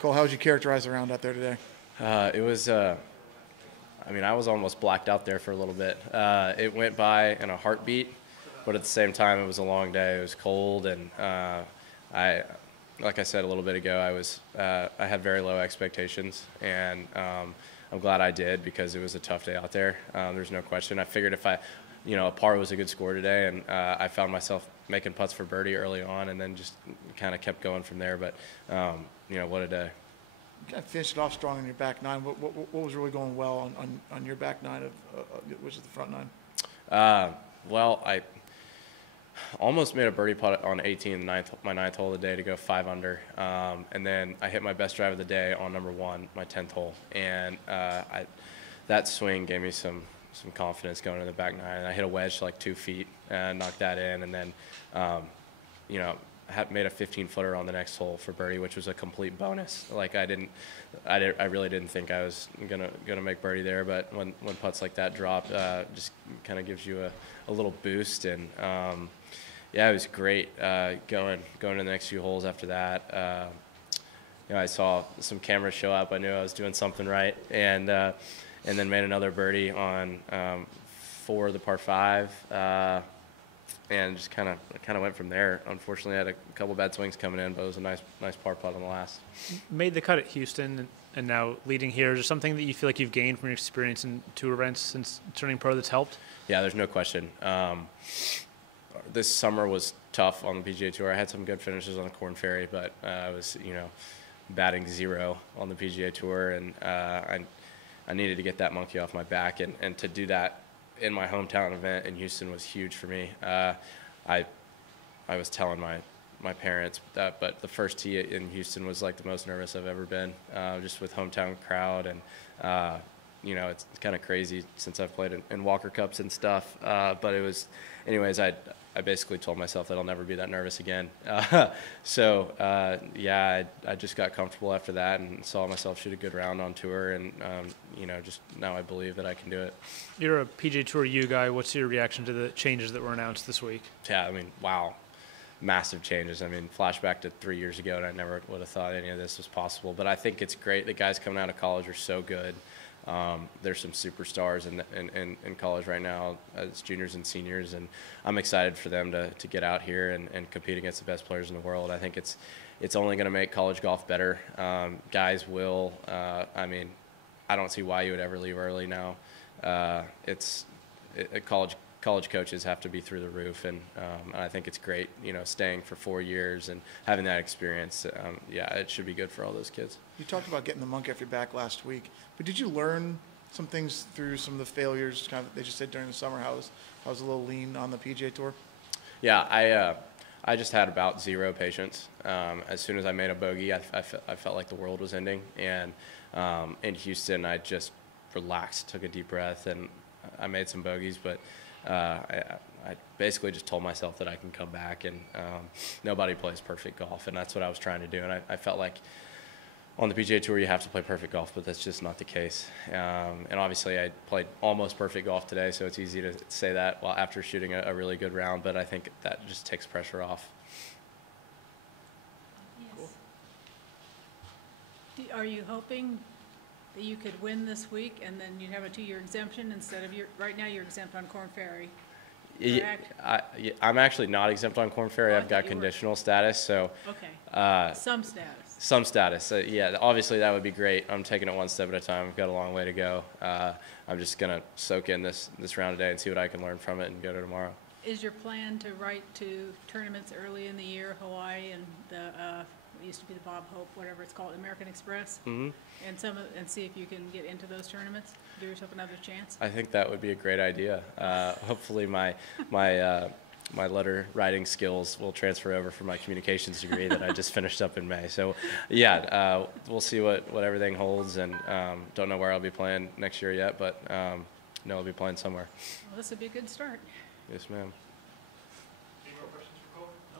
Cole, how would you characterize the round out there today? It was, I mean, I was almost blacked out there for a little bit. It went by in a heartbeat, but at the same time, it was a long day. It was cold, and like I said a little bit ago, I had very low expectations, and I'm glad I did because it was a tough day out there. There's no question. I figured if a par was a good score today, and I found myself making putts for birdie early on, and then just kind of kept going from there. But what a day. You kind of finished it off strong on your back nine. What was really going well on your back nine, which is the front nine? Well, I almost made a birdie putt on 18, my ninth hole of the day to go 5 under. And then I hit my best drive of the day on number 1, my 10th hole. And that swing gave me some confidence going in the back nine. And I hit a wedge to like 2 feet and knocked that in. And then, made a 15-footer on the next hole for birdie, which was a complete bonus. Like I really didn't think I was gonna make birdie there, but when putts like that drop, just kind of gives you a little boost. And yeah, it was great going to the next few holes after that. I saw some cameras show up. I knew I was doing something right, and then made another birdie on 4 of the par 5. And just kind of went from there. Unfortunately, I had a couple bad swings coming in, but it was a nice par putt on the last. Made the cut at Houston and now leading here. Is there something that you feel like you've gained from your experience in tour events since turning pro that's helped? Yeah, there's no question. This summer was tough on the PGA Tour. I had some good finishes on the Korn Ferry, but I was, batting 0 on the PGA Tour, and I needed to get that monkey off my back, and to do that in my hometown event in Houston was huge for me. I was telling my parents that, but the first tee in Houston was like the most nervous I've ever been, just with hometown crowd, and it's kind of crazy since I've played in Walker Cups and stuff. But it was, anyways, I basically told myself that I'll never be that nervous again. Yeah, I just got comfortable after that and saw myself shoot a good round on tour, and just now I believe that I can do it. You're a PGA Tour U guy. What's your reaction to the changes that were announced this week? Yeah, I mean, wow. Massive changes. I mean, flashback to 3 years ago, and I never would have thought any of this was possible. But I think it's great. The guys coming out of college are so good. There's some superstars in college right now as juniors and seniors, and I'm excited for them to get out here and compete against the best players in the world. I think it's only going to make college golf better. Guys will. I don't see why you would ever leave early now. College coaches have to be through the roof, and I think it's great, staying for 4 years and having that experience. Yeah, it should be good for all those kids. You talked about getting the monkey off your back last week, but did you learn some things through some of the failures kind of they just said during the summer? How was a little lean on the PGA Tour? Yeah, I just had about 0 patience. As soon as I made a bogey, I felt like the world was ending, and in Houston, I just relaxed, took a deep breath, and I made some bogeys, but I basically just told myself that I can come back, and nobody plays perfect golf, and that's what I was trying to do. And I felt like on the PGA Tour you have to play perfect golf, but that's just not the case. And obviously I played almost perfect golf today, so it's easy to say that while after shooting a really good round, but I think that just takes pressure off. Yes. Cool. Are you hoping that you could win this week and then you'd have a 2-year exemption instead of right now you're exempt on Korn Ferry? I'm actually not exempt on Korn Ferry. I've got conditional status, so okay. Some status. Some status. Yeah, obviously that would be great. I'm taking it one step at a time. I've got a long way to go. I'm just gonna soak in this round today and see what I can learn from it and go to tomorrow. Is your plan to write to tournaments early in the year, Hawaii and the it used to be the Bob Hope, whatever it's called, American Express, and see if you can get into those tournaments? Give yourself another chance. I think that would be a great idea. Hopefully, my letter writing skills will transfer over from my communications degree that I just finished up in May. So, yeah, we'll see what everything holds, and don't know where I'll be playing next year yet, but know I'll be playing somewhere. Well, this would be a good start. Yes, ma'am.